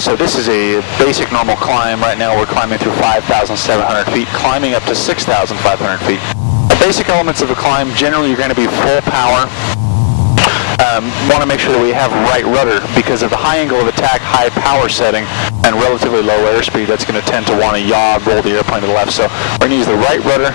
So this is a basic normal climb. Right now we're climbing through 5,700 feet, climbing up to 6,500 feet. The basic elements of the climb, generally you're going to be full power. Want to make sure that we have right rudder because of the high angle of attack, high power setting, and relatively low airspeed. That's going to tend to want to yaw, roll the airplane to the left. So we're going to use the right rudder,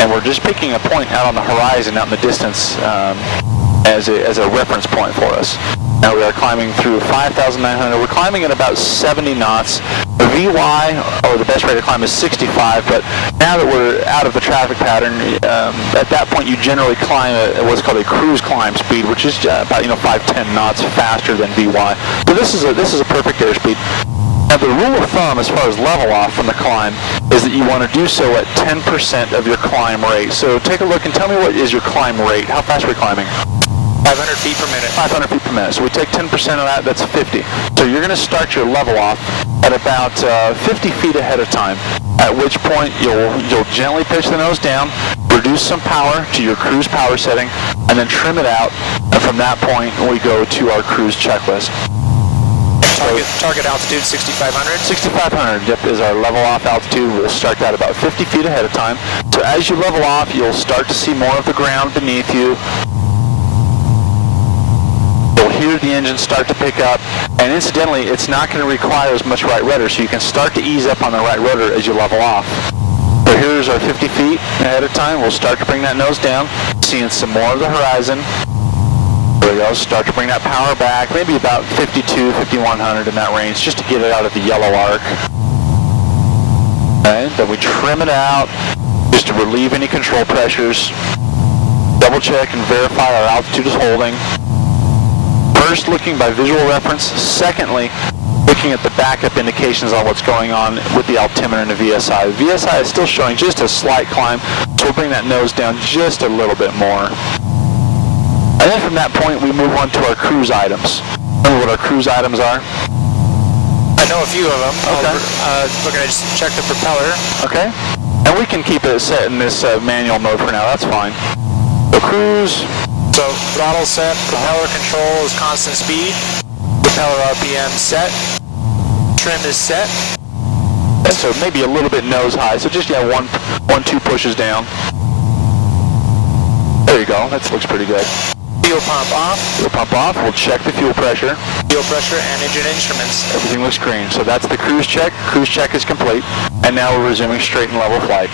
and we're just picking a point out on the horizon, out in the distance, as a reference point for us. Now we are climbing through 5,900. We're climbing at about 70 knots. The VY, or the best rate of climb, is 65, but now that we're out of the traffic pattern, at that point you generally climb at what's called a cruise climb speed, which is about 5-10 knots faster than VY. So this is a perfect airspeed. Now the rule of thumb as far as level off from the climb is that you want to do so at 10% of your climb rate. So take a look and tell me what is your climb rate. How fast are we climbing? 500 feet per minute. 500 feet per minute. So we take 10% of that, that's 50. So you're going to start your level off at about 50 feet ahead of time, at which point you'll gently pitch the nose down, reduce some power to your cruise power setting, and then trim it out. And from that point, we go to our cruise checklist. Target altitude 6,500? 6,500, yep, is our level off altitude. We'll start that about 50 feet ahead of time. So as you level off, you'll start to see more of the ground beneath you. Hear the engine start to pick up, and incidentally it's not going to require as much right rudder, so you can start to ease up on the right rudder as you level off. So here's our 50 feet ahead of time. We'll start to bring that nose down, seeing some more of the horizon. There we go, start to bring that power back, maybe about 52, 5100 in that range, just to get it out of the yellow arc. Okay, then we trim it out just to relieve any control pressures. Double check and verify our altitude is holding. First, looking by visual reference. Secondly, looking at the backup indications on what's going on with the altimeter and the VSI. The VSI is still showing just a slight climb, so we'll bring that nose down just a little bit more. And then from that point, we move on to our cruise items. Remember what our cruise items are? I know a few of them. Okay. We're going to just check the propeller. Okay. And we can keep it set in this manual mode for now. That's fine. So cruise. So throttle set, propeller control is constant speed, propeller RPM set, trim is set. And so maybe a little bit nose high, so just one, two pushes down. There you go, that looks pretty good. Fuel pump off. Fuel pump off, we'll check the fuel pressure. Fuel pressure and engine instruments. Everything looks green, so that's the cruise check. Cruise check is complete, and now we're resuming straight and level flight.